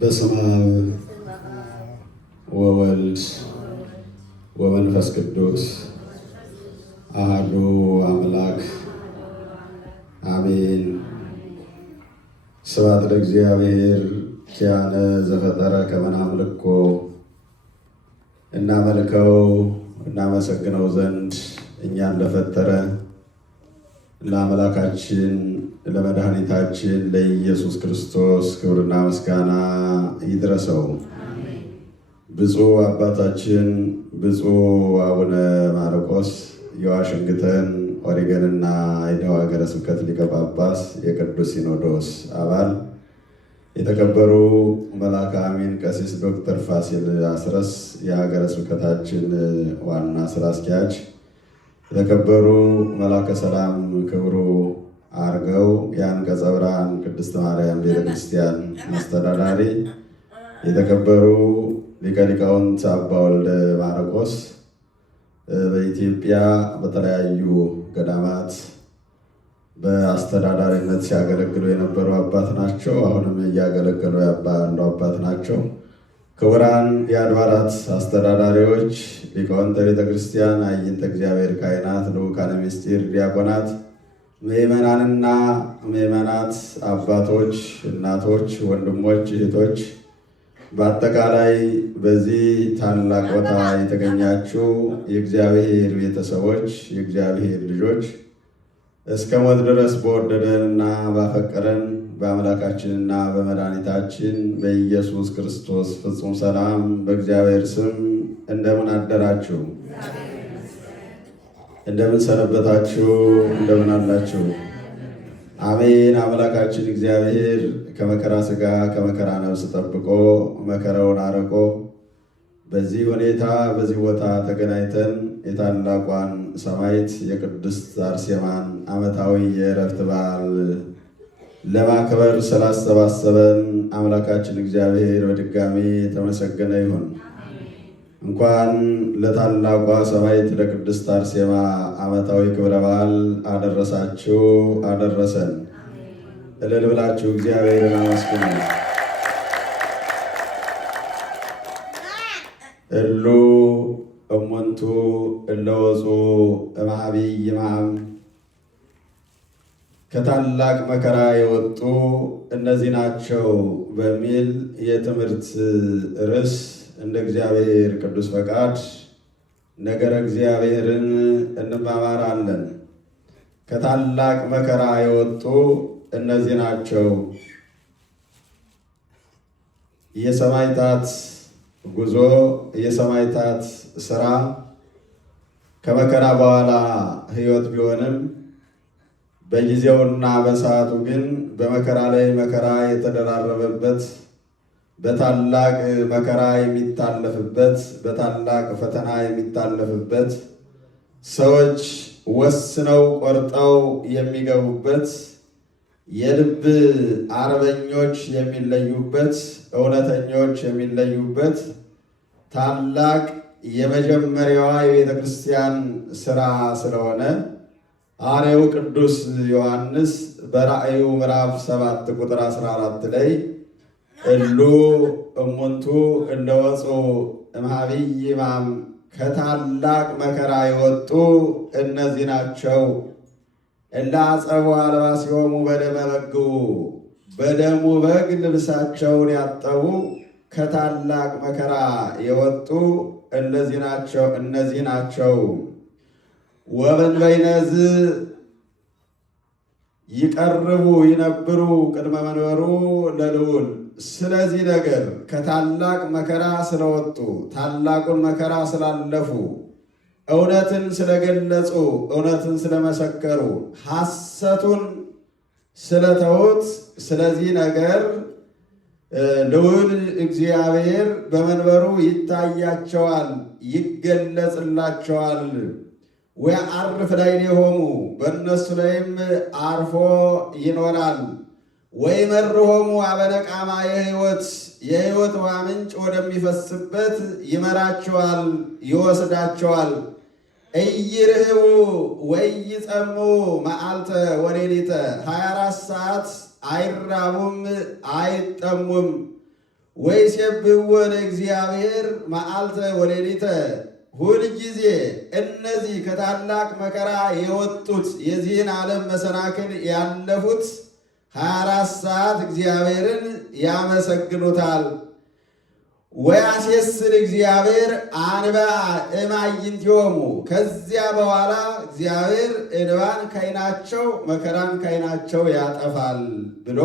በስመ አብ ወወልድ ወመንፈስ ቅዱስ አሐዱ አምላክ አሜን። ስብሐት ለእግዚአብሔር ኪያነ ዘፈጠረ ከመ ናምልኮ። እናመልከው እናመሰግነው ዘንድ እኛን ለፈጠረ ለአምላካችን ለመድኃኒታችን ለኢየሱስ ክርስቶስ ክብርና ምስጋና ይድረሰው። ብፁዕ አባታችን ብፁዕ አቡነ ማርቆስ የዋሽንግተን ኦሪገንና አይዳሆ ሀገረ ስብከት ሊቀ ጳጳስ የቅዱስ ሲኖዶስ አባል፣ የተከበሩ መልአከ አሚን ቀሲስ ዶክተር ፋሲል አስረስ የሀገረ ስብከታችን ዋና ስራ አስኪያጅ፣ የተከበሩ መልአከ ሰላም ክብሩ አርገው የአንቀጸ ብርሃን ቅድስት ማርያም ቤተክርስቲያን አስተዳዳሪ፣ የተከበሩ ሊቀ ሊቃውንት አባ ወልደ ማርቆስ በኢትዮጵያ በተለያዩ ገዳማት በአስተዳዳሪነት ሲያገለግሉ የነበሩ አባት ናቸው። አሁንም እያገለገሉ ያሉ አባት ናቸው። ክቡራን የአድባራት አስተዳዳሪዎች፣ ሊቃውንተ ቤተክርስቲያን፣ አይንተ እግዚአብሔር ካህናት፣ ልዑካነ ምስጢር ዲያቆናት፣ ምዕመናንና ምዕመናት፣ አባቶች፣ እናቶች፣ ወንድሞች፣ እህቶች፣ በአጠቃላይ በዚህ ታላቅ ቦታ የተገኛችሁ የእግዚአብሔር ቤተሰቦች፣ የእግዚአብሔር ልጆች እስከ ሞት ድረስ በወደደንና ባፈቀረን በአምላካችንና በመድኃኒታችን በኢየሱስ ክርስቶስ ፍጹም ሰላም በእግዚአብሔር ስም እንደምን አደራችሁ? እንደምን ሰነበታችሁ? እንደምን አላችሁ? አሜን። አምላካችን እግዚአብሔር ከመከራ ሥጋ ከመከራ ነፍስ ጠብቆ መከራውን አርቆ በዚህ ሁኔታ በዚህ ቦታ ተገናኝተን የታላቋን ሰማዕት የቅድስት አርሴማን ዓመታዊ የዕረፍት በዓል ለማክበር ስላሰባሰበን አምላካችን እግዚአብሔር በድጋሚ የተመሰገነ ይሁን። እንኳን ለታላቋ ሰማዕት ለቅድስት አርሴማ ዓመታዊ ክብረ በዓል አደረሳችሁ አደረሰን። እልል ብላችሁ እግዚአብሔርን አመስግኑ። እሉ እሙንቱ እለ ወፁ እምኀቢይ መዓም፣ ከታላቅ መከራ የወጡ እነዚህ ናቸው በሚል የትምህርት ርዕስ እንደ እግዚአብሔር ቅዱስ ፈቃድ ነገረ እግዚአብሔርን እንማማራለን። ከታላቅ መከራ የወጡ እነዚህ ናቸው። የሰማዕታት ጉዞ፣ የሰማዕታት ስራ ከመከራ በኋላ ሕይወት ቢሆንም በጊዜውና በሰዓቱ ግን በመከራ ላይ መከራ የተደራረበበት፣ በታላቅ መከራ የሚታለፍበት፣ በታላቅ ፈተና የሚታለፍበት፣ ሰዎች ወስነው ቆርጠው የሚገቡበት፣ የልብ አርበኞች የሚለዩበት፣ እውነተኞች የሚለዩበት ታላቅ የመጀመሪያዋ የቤተ ክርስቲያን ስራ ስለሆነ ሐዋርያው ቅዱስ ዮሐንስ በራእዩ ምዕራፍ 7 ቁጥር 14 ላይ እሉ እሙንቱ እለ ወፁ እምኀቢይ መዓም፣ ከታላቅ መከራ የወጡ እነዚህ ናቸው። እለ አጸቡ አልባሲሆሙ በደመ በግዑ፣ በደሙ በግ ልብሳቸውን ያጠቡ ከታላቅ መከራ የወጡ እነዚህ ናቸው። ወበእንበይነዝ ይቀርቡ ይነብሩ ቅድመ መንበሩ ለልዑል፣ ስለዚህ ነገር ከታላቅ መከራ ስለወጡ ታላቁን መከራ ስላለፉ እውነትን ስለገለጹ እውነትን ስለመሰከሩ ሐሰቱን ስለተዉት ስለዚህ ነገር ልዑል እግዚአብሔር በመንበሩ ይታያቸዋል፣ ይገለጽላቸዋል። ወየዐርፍ ላዕሌሆሙ፣ በእነሱ ላይም አርፎ ይኖራል። ወይመርሖሙ አበ ነቃማ የሕይወት ውሃ ምንጭ ወደሚፈስበት ይመራቸዋል፣ ይወስዳቸዋል። ኢይርህቡ ወኢይጸሙ መዓልተ ወሌሊተ 24 ሰዓት አይራቡም አይጠሙም። ወይሴብሕዎ ለእግዚአብሔር መዓልተ ወሌሊተ። ሁልጊዜ እነዚህ ከታላቅ መከራ የወጡት የዚህን ዓለም መሰናክል ያለፉት 24 ሰዓት እግዚአብሔርን ያመሰግኑታል። ወያሴስል እግዚአብሔር አንብአ እማይንቲሆሙ። ከዚያ በኋላ እግዚአብሔር እንባን ከዓይናቸው መከራን ከዓይናቸው ያጠፋል ብሎ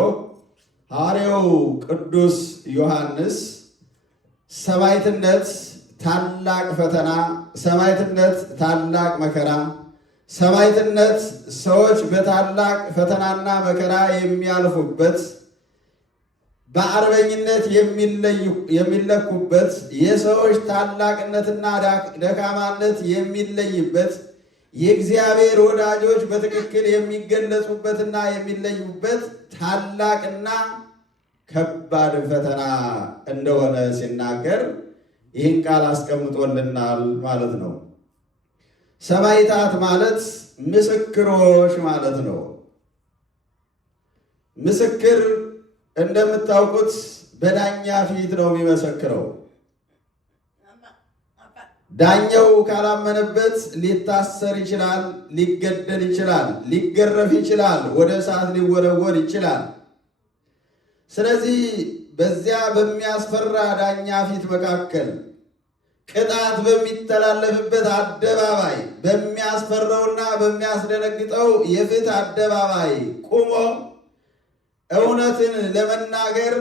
ሐዋርያው ቅዱስ ዮሐንስ ሰማዕትነት ታላቅ ፈተና፣ ሰማዕትነት ታላቅ መከራ፣ ሰማዕትነት ሰዎች በታላቅ ፈተናና መከራ የሚያልፉበት፣ በአርበኝነት የሚለኩበት፣ የሰዎች ታላቅነትና ደካማነት የሚለይበት፣ የእግዚአብሔር ወዳጆች በትክክል የሚገለጹበትና የሚለዩበት ታላቅና ከባድ ፈተና እንደሆነ ሲናገር ይህን ቃል አስቀምጦልናል ማለት ነው። ሰማዕታት ማለት ምስክሮች ማለት ነው። ምስክር እንደምታውቁት በዳኛ ፊት ነው የሚመሰክረው። ዳኛው ካላመነበት ሊታሰር ይችላል፣ ሊገደል ይችላል፣ ሊገረፍ ይችላል፣ ወደ እሳት ሊወረወር ይችላል። ስለዚህ በዚያ በሚያስፈራ ዳኛ ፊት መካከል ቅጣት በሚተላለፍበት አደባባይ በሚያስፈራውና በሚያስደነግጠው የፍትህ አደባባይ ቆሞ እውነትን ለመናገር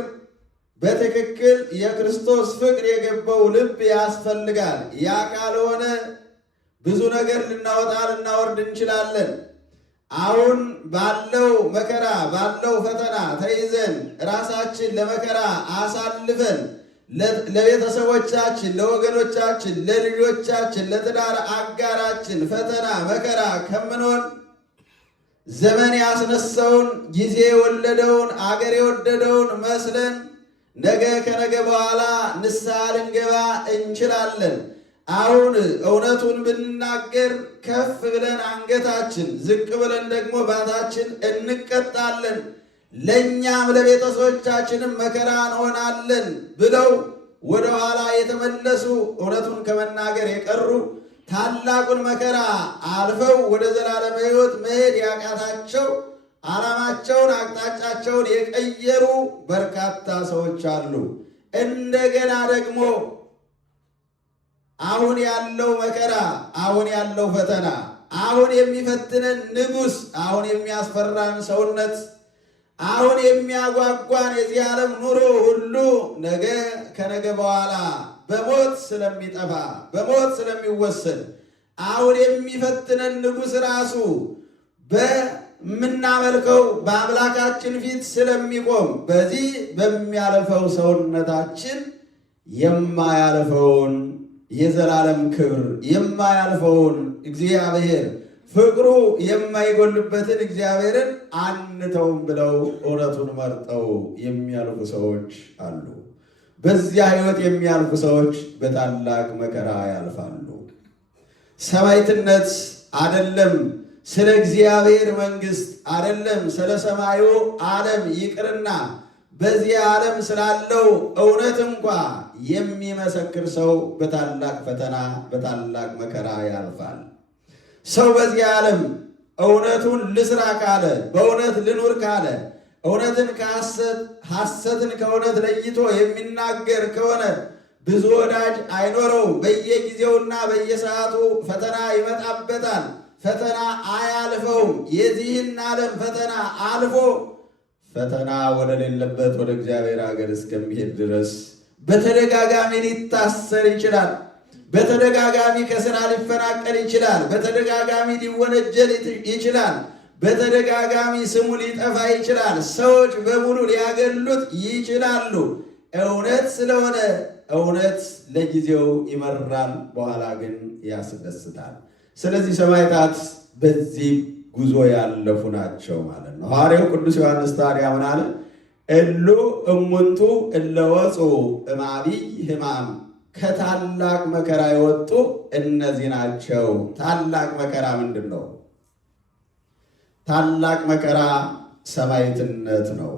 በትክክል የክርስቶስ ፍቅር የገባው ልብ ያስፈልጋል። ያ ካልሆነ ብዙ ነገር ልናወጣ ልናወርድ እንችላለን። አሁን ባለው መከራ ባለው ፈተና ተይዘን ራሳችን ለመከራ አሳልፈን ለቤተሰቦቻችን፣ ለወገኖቻችን፣ ለልጆቻችን፣ ለትዳር አጋራችን ፈተና መከራ ከምንሆን ዘመን ያስነሳውን ጊዜ የወለደውን አገር የወደደውን መስለን ነገ ከነገ በኋላ ንስሐ ልንገባ እንችላለን። አሁን እውነቱን ብንናገር ከፍ ብለን አንገታችን፣ ዝቅ ብለን ደግሞ ባታችን እንቀጣለን፣ ለእኛም ለቤተሰቦቻችንም መከራ እንሆናለን ብለው ወደ ኋላ የተመለሱ እውነቱን ከመናገር የቀሩ ታላቁን መከራ አልፈው ወደ ዘላለም ሕይወት መሄድ ያቃታቸው ዓላማቸውን አቅጣጫቸውን የቀየሩ በርካታ ሰዎች አሉ። እንደገና ደግሞ አሁን ያለው መከራ፣ አሁን ያለው ፈተና፣ አሁን የሚፈትነን ንጉሥ፣ አሁን የሚያስፈራን ሰውነት፣ አሁን የሚያጓጓን የዚህ ዓለም ኑሮ ሁሉ ነገ ከነገ በኋላ በሞት ስለሚጠፋ በሞት ስለሚወሰድ አሁን የሚፈትነን ንጉሥ ራሱ በምናመልከው በአምላካችን ፊት ስለሚቆም በዚህ በሚያልፈው ሰውነታችን የማያልፈውን የዘላለም ክብር የማያልፈውን እግዚአብሔር ፍቅሩ የማይጎልበትን እግዚአብሔርን አንተውም ብለው እውነቱን መርጠው የሚያልፉ ሰዎች አሉ። በዚያ ሕይወት የሚያልፉ ሰዎች በታላቅ መከራ ያልፋሉ። ሰማዕትነት አይደለም ስለ እግዚአብሔር መንግሥት አይደለም ስለ ሰማዩ ዓለም ይቅርና በዚህ ዓለም ስላለው እውነት እንኳ የሚመሰክር ሰው በታላቅ ፈተና በታላቅ መከራ ያልፋል። ሰው በዚህ ዓለም እውነቱን ልስራ ካለ፣ በእውነት ልኑር ካለ፣ እውነትን ከሐሰት ሐሰትን ከእውነት ለይቶ የሚናገር ከሆነ ብዙ ወዳጅ አይኖረው። በየጊዜውና በየሰዓቱ ፈተና ይመጣበታል። ፈተና አያልፈውም። የዚህን ዓለም ፈተና አልፎ ፈተና ወደ ሌለበት ወደ እግዚአብሔር ሀገር እስከሚሄድ ድረስ በተደጋጋሚ ሊታሰር ይችላል። በተደጋጋሚ ከስራ ሊፈናቀል ይችላል። በተደጋጋሚ ሊወነጀል ይችላል። በተደጋጋሚ ስሙ ሊጠፋ ይችላል። ሰዎች በሙሉ ሊያገሉት ይችላሉ። እውነት ስለሆነ እውነት ለጊዜው ይመራል፣ በኋላ ግን ያስደስታል። ስለዚህ ሰማዕታት በዚህ ጉዞ ያለፉ ናቸው ማለት ነው። ሐዋርያው ቅዱስ ዮሐንስ ታዲያ ምን አለ? እሉ እሙንቱ እለ ወፁ እምአቢይ ሕማም፣ ከታላቅ መከራ የወጡ እነዚህ ናቸው። ታላቅ መከራ ምንድን ነው? ታላቅ መከራ ሰማዕትነት ነው።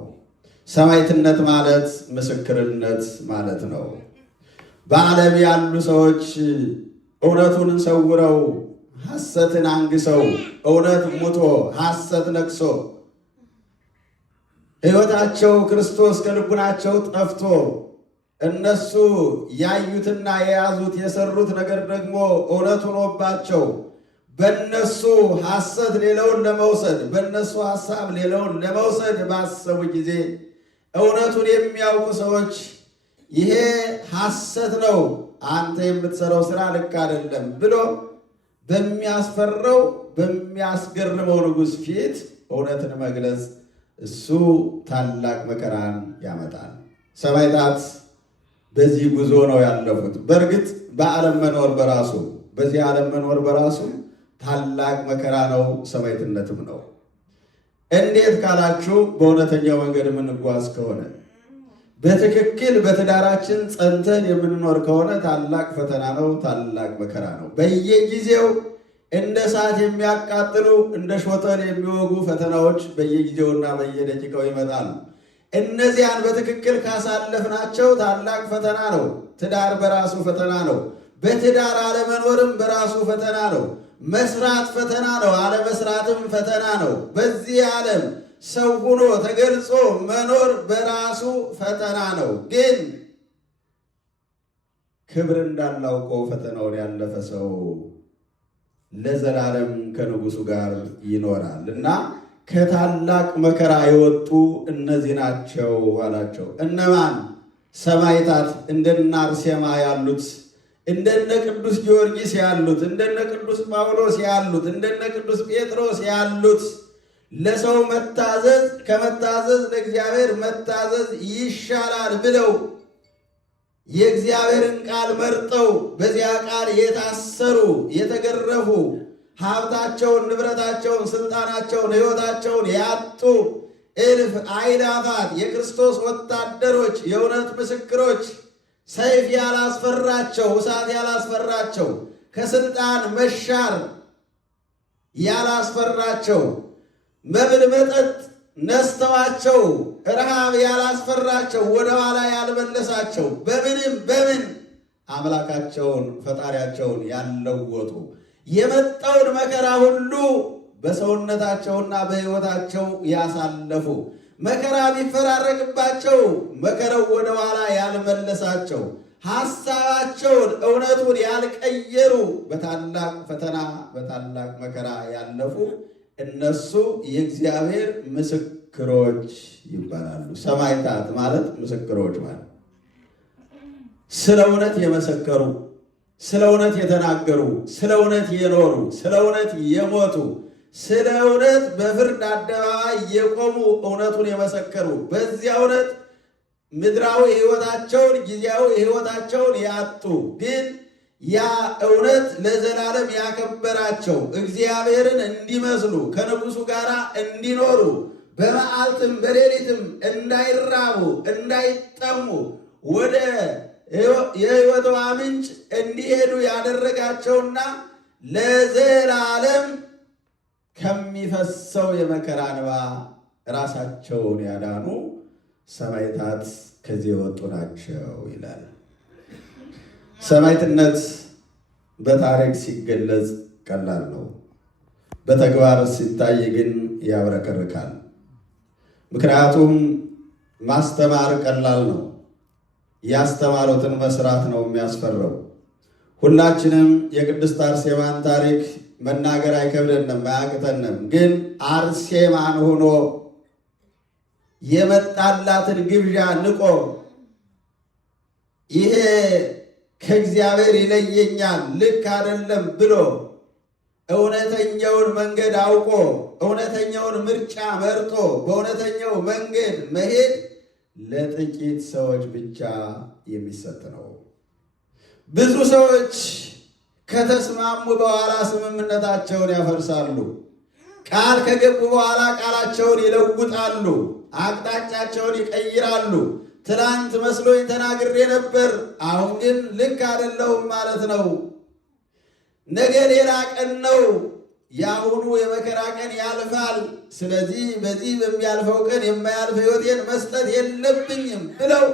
ሰማዕትነት ማለት ምስክርነት ማለት ነው። በዓለም ያሉ ሰዎች እውነቱን ሰውረው ሐሰትን አንግሰው እውነት ሙቶ ሐሰት ነግሶ ሕይወታቸው ክርስቶስ ከልቡናቸው ጠፍቶ እነሱ ያዩትና የያዙት የሰሩት ነገር ደግሞ እውነት ሆኖባቸው በእነሱ ሐሰት ሌላውን ለመውሰድ በእነሱ ሐሳብ ሌላውን ለመውሰድ ባሰቡ ጊዜ እውነቱን የሚያውቁ ሰዎች ይሄ ሐሰት ነው፣ አንተ የምትሰራው ሥራ ልክ አይደለም ብሎ በሚያስፈራው በሚያስገርመው ንጉሥ ፊት እውነትን መግለጽ እሱ ታላቅ መከራን ያመጣል። ሰማዕታት በዚህ ጉዞ ነው ያለፉት። በእርግጥ በዓለም መኖር በራሱ በዚህ ዓለም መኖር በራሱ ታላቅ መከራ ነው፣ ሰማዕትነትም ነው። እንዴት ካላችሁ በእውነተኛው መንገድ የምንጓዝ ከሆነ በትክክል በትዳራችን ጸንተን የምንኖር ከሆነ ታላቅ ፈተና ነው፣ ታላቅ መከራ ነው። በየጊዜው እንደ እሳት የሚያቃጥሉ እንደ ሾተል የሚወጉ ፈተናዎች በየጊዜውና በየደቂቃው ይመጣሉ። እነዚያን በትክክል ካሳለፍናቸው ታላቅ ፈተና ነው። ትዳር በራሱ ፈተና ነው። በትዳር አለመኖርም በራሱ ፈተና ነው። መስራት ፈተና ነው፣ አለመስራትም ፈተና ነው። በዚህ ዓለም ሰው ሆኖ ተገልጾ መኖር በራሱ ፈተና ነው። ግን ክብር እንዳላውቀው ፈተናውን ያለፈ ሰው ለዘላለም ከንጉሱ ጋር ይኖራል እና ከታላቅ መከራ የወጡ እነዚህ ናቸው አላቸው። እነማን? ሰማዕታት እንደነ አርሴማ ያሉት፣ እንደነ ቅዱስ ጊዮርጊስ ያሉት፣ እንደነ ቅዱስ ጳውሎስ ያሉት፣ እንደነ ቅዱስ ጴጥሮስ ያሉት ለሰው መታዘዝ ከመታዘዝ ለእግዚአብሔር መታዘዝ ይሻላል ብለው የእግዚአብሔርን ቃል መርጠው በዚያ ቃል የታሰሩ የተገረፉ ሀብታቸውን፣ ንብረታቸውን፣ ስልጣናቸውን፣ ሕይወታቸውን ያጡ እልፍ አእላፋት የክርስቶስ ወታደሮች የእውነት ምስክሮች ሰይፍ ያላስፈራቸው፣ እሳት ያላስፈራቸው፣ ከስልጣን መሻር ያላስፈራቸው፣ መብል መጠጥ ነስተዋቸው ረሃብ ያላስፈራቸው፣ ወደ ኋላ ያልመለሳቸው፣ በምን አምላካቸውን ፈጣሪያቸውን ያለወጡ የመጣውን መከራ ሁሉ በሰውነታቸውና በሕይወታቸው ያሳለፉ፣ መከራ ቢፈራረቅባቸው መከራው ወደ ኋላ ያልመለሳቸው፣ ሐሳባቸውን እውነቱን ያልቀየሩ፣ በታላቅ ፈተና በታላቅ መከራ ያለፉ እነሱ የእግዚአብሔር ምስክሮች ይባላሉ። ሰማዕታት ማለት ምስክሮች ማለት ስለ እውነት የመሰከሩ፣ ስለ እውነት የተናገሩ፣ ስለ እውነት የኖሩ፣ ስለ እውነት የሞቱ፣ ስለ እውነት በፍርድ አደባባይ የቆሙ፣ እውነቱን የመሰከሩ፣ በዚያ እውነት ምድራዊ ሕይወታቸውን ጊዜያዊ ሕይወታቸውን ያጡ ግን ያ እውነት ለዘላለም ያከበራቸው እግዚአብሔርን እንዲመስሉ ከንጉሱ ጋር እንዲኖሩ በመዓልትም በሌሊትም እንዳይራቡ እንዳይጠሙ ወደ የሕይወቷ ምንጭ እንዲሄዱ ያደረጋቸውና ለዘላለም ከሚፈሰው የመከራ እንባ ራሳቸውን ያዳኑ ሰማዕታት ከዚህ የወጡ ናቸው ይላል። ሰማዕትነት በታሪክ ሲገለጽ ቀላል ነው፣ በተግባር ሲታይ ግን ያብረቀርቃል። ምክንያቱም ማስተማር ቀላል ነው፣ ያስተማሩትን መስራት ነው የሚያስፈራው። ሁላችንም የቅድስት አርሴማን ታሪክ መናገር አይከብደንም፣ አያቅተንም። ግን አርሴማን ሆኖ የመጣላትን ግብዣ ንቆ ይሄ ከእግዚአብሔር ይለየኛል ልክ አይደለም ብሎ እውነተኛውን መንገድ አውቆ እውነተኛውን ምርጫ መርጦ በእውነተኛው መንገድ መሄድ ለጥቂት ሰዎች ብቻ የሚሰጥ ነው። ብዙ ሰዎች ከተስማሙ በኋላ ስምምነታቸውን ያፈርሳሉ። ቃል ከገቡ በኋላ ቃላቸውን ይለውጣሉ፣ አቅጣጫቸውን ይቀይራሉ። ትናንት መስሎኝ ተናግሬ ነበር፣ አሁን ግን ልክ አይደለሁም ማለት ነው። ነገ ሌላ ቀን ነው፣ የአሁኑ የመከራ ቀን ያልፋል። ስለዚህ በዚህ በሚያልፈው ቀን የማያልፍ ሕይወቴን መስጠት የለብኝም ብለው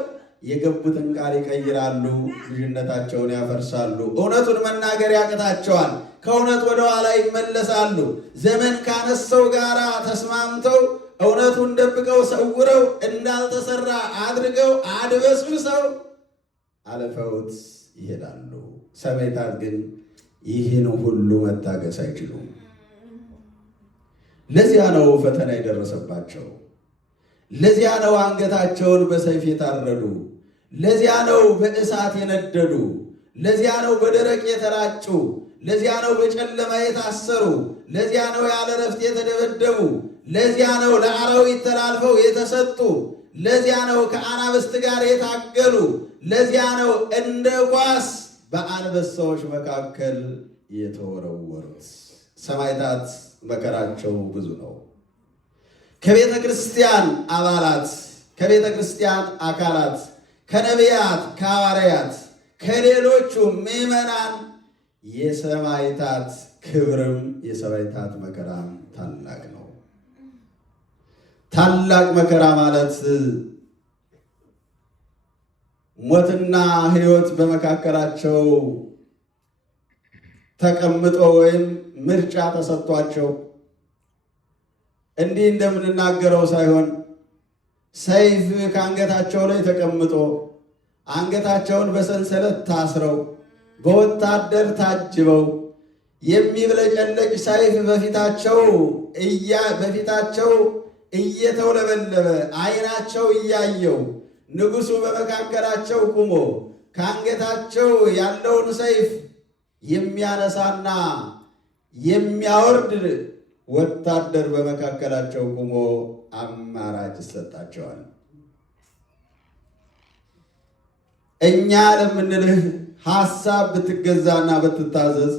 የገቡትን ቃል ይቀይራሉ፣ ልጅነታቸውን ያፈርሳሉ። እውነቱን መናገር ያቅታቸዋል። ከእውነት ወደ ኋላ ይመለሳሉ። ዘመን ካነሰው ጋራ ተስማምተው እውነቱን ደብቀው ሰውረው እንዳልተሰራ አድርገው አድበስብሰው አለፈውት ይሄዳሉ። ሰማዕታት ግን ይህን ሁሉ መታገስ አይችሉም። ለዚያ ነው ፈተና የደረሰባቸው። ለዚያ ነው አንገታቸውን በሰይፍ የታረዱ። ለዚያ ነው በእሳት የነደዱ። ለዚያ ነው በደረቅ የተራጩ። ለዚያ ነው በጨለማ የታሰሩ። ለዚያ ነው ያለ ዕረፍት የተደበደቡ። ለዚያ ነው ለአራዊት ተላልፈው የተሰጡ። ለዚያ ነው ከአናብስት ጋር የታገሉ። ለዚያ ነው እንደ ኳስ በአንበሳዎች መካከል የተወረወሩት። ሰማዕታት መከራቸው ብዙ ነው። ከቤተ ክርስቲያን አባላት፣ ከቤተ ክርስቲያን አካላት፣ ከነቢያት፣ ከሐዋርያት፣ ከሌሎቹ ምዕመናን የሰማዕታት ክብርም የሰማዕታት መከራም ታላቅ ነው። ታላቅ መከራ ማለት ሞትና ሕይወት በመካከላቸው ተቀምጦ ወይም ምርጫ ተሰጥቷቸው እንዲህ እንደምንናገረው ሳይሆን ሰይፍ ከአንገታቸው ላይ ተቀምጦ አንገታቸውን በሰንሰለት ታስረው በወታደር ታጅበው የሚብለጨለጭ ሰይፍ በፊታቸው እየተውለበለበ ዓይናቸው እያየው ንጉሡ በመካከላቸው ቁሞ ከአንገታቸው ያለውን ሰይፍ የሚያነሳና የሚያወርድ ወታደር በመካከላቸው ቁሞ አማራጭ ይሰጣቸዋል። እኛ ለምንልህ ሐሳብ ብትገዛና ብትታዘዝ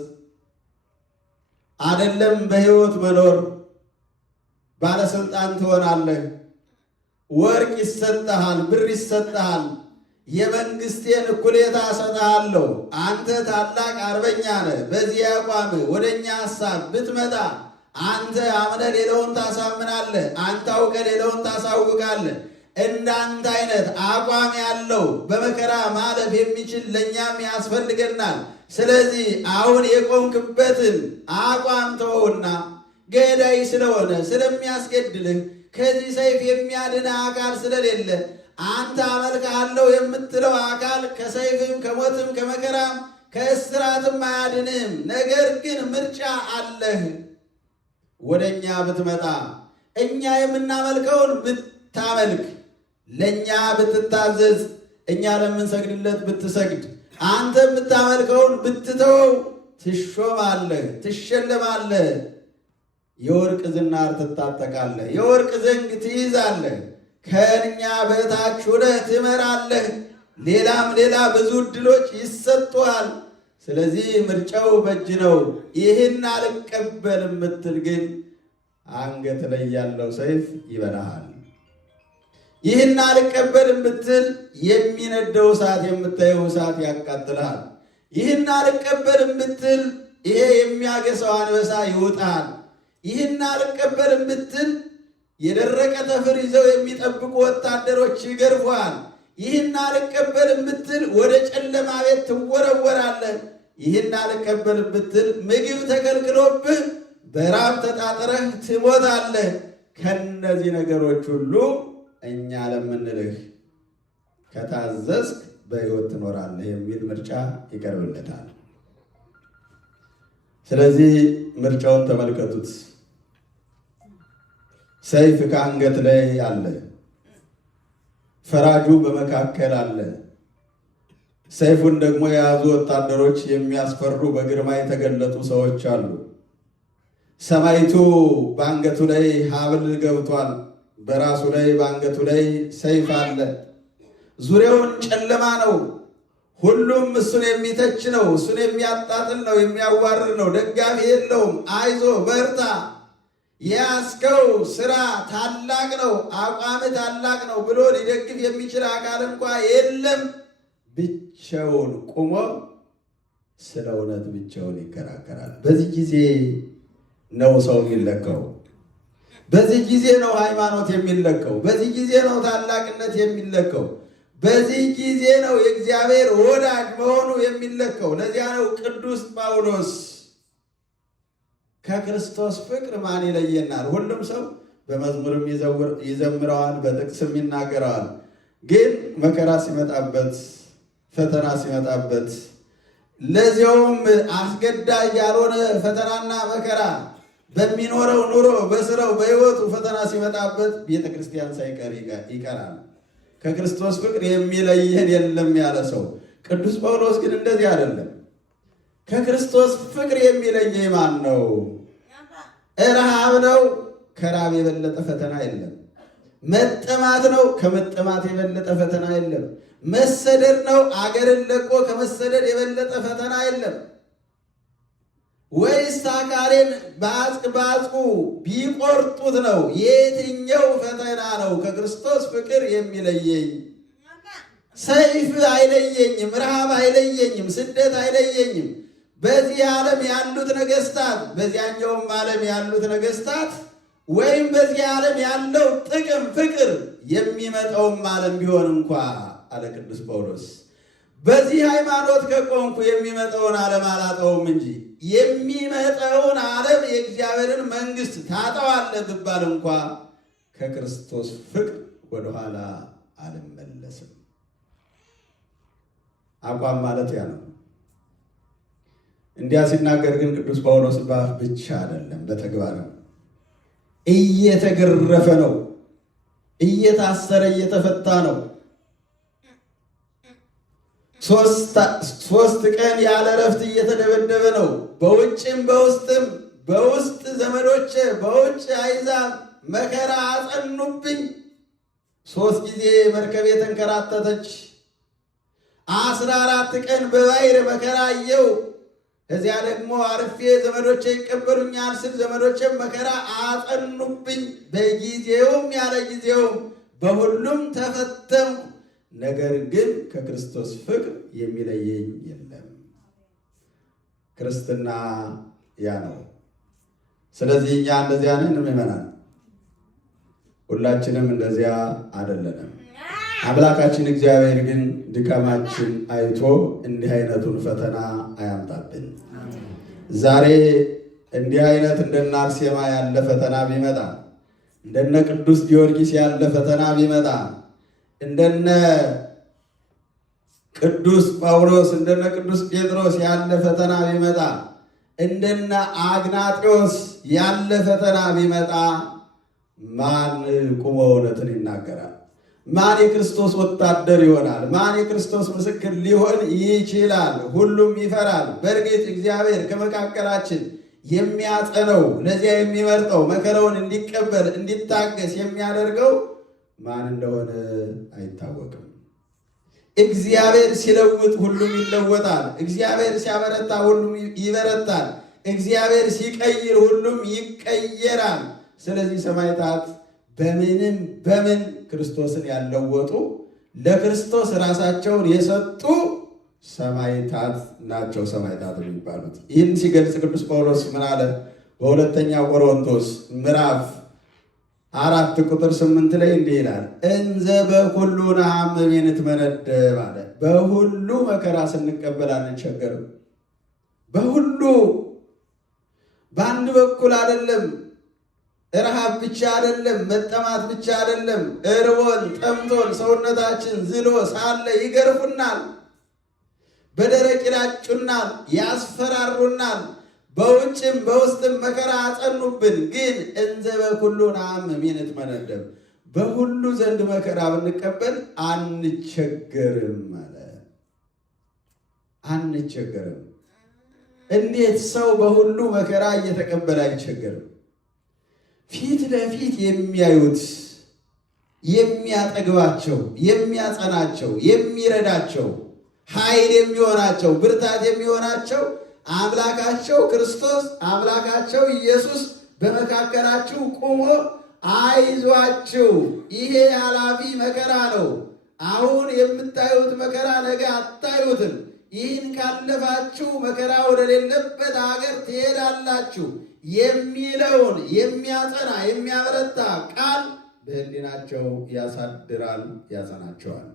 አይደለም በሕይወት መኖር ባለስልጣን ትሆናለህ። ወርቅ ይሰጥሃል፣ ብር ይሰጥሃል፣ የመንግስቴን እኩሌታ እሰጥሃለሁ። አንተ ታላቅ አርበኛ ነህ። በዚህ አቋም ወደኛ ሐሳብ ብትመጣ አንተ አምነህ ሌላውን ታሳምናለህ፣ አንተ አውቀህ ሌላውን ታሳውቃለህ። እንዳንተ አይነት አቋም ያለው በመከራ ማለፍ የሚችል ለእኛም ያስፈልገናል። ስለዚህ አሁን የቆምክበትን አቋም ተወውና ገዳይ ስለሆነ ስለሚያስገድልህ ከዚህ ሰይፍ የሚያድን አካል ስለሌለ አንተ አመልክሃለሁ የምትለው አካል ከሰይፍም ከሞትም ከመከራም ከእስራትም አያድንም። ነገር ግን ምርጫ አለህ። ወደ እኛ ብትመጣ እኛ የምናመልከውን ብታመልክ፣ ለእኛ ብትታዘዝ፣ እኛ ለምንሰግድለት ብትሰግድ፣ አንተ የምታመልከውን ብትተወው ትሾማለህ፣ ትሸለማለህ። የወርቅ ዝናር ትታጠቃለህ፣ የወርቅ ዘንግ ትይዛለህ፣ ከእኛ በታች ሆነህ ትመራለህ። ሌላም ሌላ ብዙ ዕድሎች ይሰጡሃል። ስለዚህ ምርጫው በእጅ ነው። ይህን አልቀበል የምትል ግን አንገት ላይ ያለው ሰይፍ ይበላሃል። ይህን አልቀበል የምትል የሚነደው እሳት የምታየው እሳት ያቃጥልሃል። ይህን አልቀበል የምትል ይሄ የሚያገሰው አንበሳ ይውጣል። ይህን አልቀበል የምትል የደረቀ ጠፍር ይዘው የሚጠብቁ ወታደሮች ይገርፏል። ይህን አልቀበል የምትል ወደ ጨለማ ቤት ትወረወራለህ። ይህን አልቀበል የምትል ምግብ ተከልክሎብህ በራብ ተጣጥረህ ትሞታለህ። ከነዚህ ነገሮች ሁሉ እኛ ለምንልህ ከታዘዝክ በሕይወት ትኖራለህ የሚል ምርጫ ይቀርብለታል። ስለዚህ ምርጫውን ተመልከቱት። ሰይፍ ከአንገት ላይ አለ። ፈራጁ በመካከል አለ። ሰይፉን ደግሞ የያዙ ወታደሮች የሚያስፈሩ በግርማ የተገለጡ ሰዎች አሉ። ሰማዕቱ በአንገቱ ላይ ሐብል ገብቷል። በራሱ ላይ በአንገቱ ላይ ሰይፍ አለ። ዙሪያውን ጨለማ ነው። ሁሉም እሱን የሚተች ነው፣ እሱን የሚያጣጥል ነው፣ የሚያዋርድ ነው። ደጋፊ የለውም። አይዞ በርታ፣ የያዝከው ስራ ታላቅ ነው፣ አቋም ታላቅ ነው ብሎ ሊደግፍ የሚችል አካል እንኳ የለም። ብቻውን ቁሞ ስለ እውነት ብቻውን ይከራከራል። በዚህ ጊዜ ነው ሰው የሚለካው። በዚህ ጊዜ ነው ሃይማኖት የሚለካው። በዚህ ጊዜ ነው ታላቅነት የሚለካው። በዚህ ጊዜ ነው የእግዚአብሔር ወዳጅ መሆኑ የሚለካው። ለዚያ ነው ቅዱስ ጳውሎስ ከክርስቶስ ፍቅር ማን ይለየናል? ሁሉም ሰው በመዝሙርም ይዘምረዋል፣ በጥቅስም ይናገረዋል። ግን መከራ ሲመጣበት፣ ፈተና ሲመጣበት፣ ለዚያውም አስገዳጅ ያልሆነ ፈተናና መከራ በሚኖረው ኑሮ በስራው በሕይወቱ ፈተና ሲመጣበት ቤተ ክርስቲያን ሳይቀር ይቀራል። ከክርስቶስ ፍቅር የሚለየን የለም ያለ ሰው። ቅዱስ ጳውሎስ ግን እንደዚህ አይደለም። ከክርስቶስ ፍቅር የሚለየኝ ማን ነው? ረሃብ ነው፣ ከራብ የበለጠ ፈተና የለም። መጠማት ነው፣ ከመጠማት የበለጠ ፈተና የለም። መሰደድ ነው፣ አገርን ለቆ ከመሰደድ የበለጠ ፈተና የለም። ወይስ አካሌን በአጽቁ ቢቆርጡት ነው? የትኛው ፈተና ነው ከክርስቶስ ፍቅር የሚለየኝ? ሰይፍ አይለየኝም፣ ረሃብ አይለየኝም፣ ስደት አይለየኝም። በዚህ ዓለም ያሉት ነገስታት፣ በዚያኛውም ዓለም ያሉት ነገስታት፣ ወይም በዚህ ዓለም ያለው ጥቅም ፍቅር የሚመጣውም ዓለም ቢሆን እንኳ አለ ቅዱስ ጳውሎስ በዚህ ሃይማኖት ከቆምኩ የሚመጣውን ዓለም አላጠውም እንጂ የሚመጣውን ዓለም የእግዚአብሔርን መንግስት ታጠዋለህ ብባል እንኳ ከክርስቶስ ፍቅር ወደኋላ አልመለስም። አቋም ማለት ያ ነው። እንዲያ ሲናገር ግን ቅዱስ ጳውሎስ በአፍ ብቻ አይደለም፣ በተግባር ነው። እየተገረፈ ነው፣ እየታሰረ እየተፈታ ነው። ሶስት ቀን ያለ እረፍት እየተደበደበ ነው። በውጭም በውስጥም፣ በውስጥ ዘመዶቼ፣ በውጭ አሕዛብ መከራ አጸኑብኝ። 3 ጊዜ መርከብ የተንከራተተች 14 ቀን በባሕር መከራ አየው። እዚያ ደግሞ አርፌ ዘመዶቼ ይቀበሉኛል ስል ዘመዶቼም መከራ አጸኑብኝ። በጊዜውም ያለ ጊዜውም በሁሉም ተፈተንኩ። ነገር ግን ከክርስቶስ ፍቅር የሚለየኝ የለም። ክርስትና ያ ነው። ስለዚህ እኛ እንደዚያ ነን ምእመናን፣ ሁላችንም እንደዚያ አይደለንም። አምላካችን እግዚአብሔር ግን ድካማችን አይቶ እንዲህ አይነቱን ፈተና አያምጣብን። ዛሬ እንዲህ አይነት እንደነ አርሴማ ያለ ፈተና ቢመጣ፣ እንደነ ቅዱስ ጊዮርጊስ ያለ ፈተና ቢመጣ፣ እንደነ ቅዱስ ጳውሎስ እንደነ ቅዱስ ጴጥሮስ ያለ ፈተና ቢመጣ፣ እንደነ አግናጤዎስ ያለ ፈተና ቢመጣ ማን ቁሞ እውነትን ይናገራል? ማን የክርስቶስ ወታደር ይሆናል? ማን የክርስቶስ ምስክር ሊሆን ይችላል? ሁሉም ይፈራል። በእርግጥ እግዚአብሔር ከመካከላችን የሚያጸነው፣ ለዚያ የሚመርጠው፣ መከራውን እንዲቀበል እንዲታገስ የሚያደርገው ማን እንደሆነ አይታወቅም። እግዚአብሔር ሲለውጥ ሁሉም ይለወጣል። እግዚአብሔር ሲያበረታ ሁሉም ይበረታል። እግዚአብሔር ሲቀይር ሁሉም ይቀየራል። ስለዚህ ሰማዕታት በምንም በምን ክርስቶስን ያለወጡ ለክርስቶስ ራሳቸውን የሰጡ ሰማዕታት ናቸው ሰማዕታት የሚባሉት። ይህን ሲገልጽ ቅዱስ ጳውሎስ ምን አለ? በሁለተኛ ቆሮንቶስ ምዕራፍ 4 ቁጥር 8 ላይ እንዲህ ይላል፣ እንዘ በኩሉ ነሐምም ንትመነደብ አለ። በሁሉ መከራ ስንቀበል አንቸገርም። በሁሉ በአንድ በኩል አይደለም። ረሃብ ብቻ አይደለም፣ መጠማት ብቻ አይደለም። እርቦን ጠምቶን ሰውነታችን ዝሎ ሳለ ይገርፉናል፣ በደረቅ ይላጩናል፣ ያስፈራሩናል፣ በውጭም በውስጥም መከራ አጸኑብን። ግን እንዘ በኩሉ ነሐምም ንትመነደብ፣ በሁሉ ዘንድ መከራ ብንቀበል አንቸገርም አለ። አንቸገርም። እንዴት ሰው በሁሉ መከራ እየተቀበለ አይቸገርም? ፊት ለፊት የሚያዩት የሚያጠግባቸው፣ የሚያጸናቸው፣ የሚረዳቸው፣ ኃይል የሚሆናቸው፣ ብርታት የሚሆናቸው አምላካቸው ክርስቶስ፣ አምላካቸው ኢየሱስ በመካከላችሁ ቆሞ አይዟችሁ፣ ይሄ ኃላፊ መከራ ነው። አሁን የምታዩት መከራ ነገ አታዩትም። ይህን ካለፋችሁ መከራ ወደሌለበት አገር ትሄዳላችሁ የሚለውን የሚያጸና የሚያበረታ ቃል በሕሊናቸው ያሳድራል፣ ያጸናቸዋል።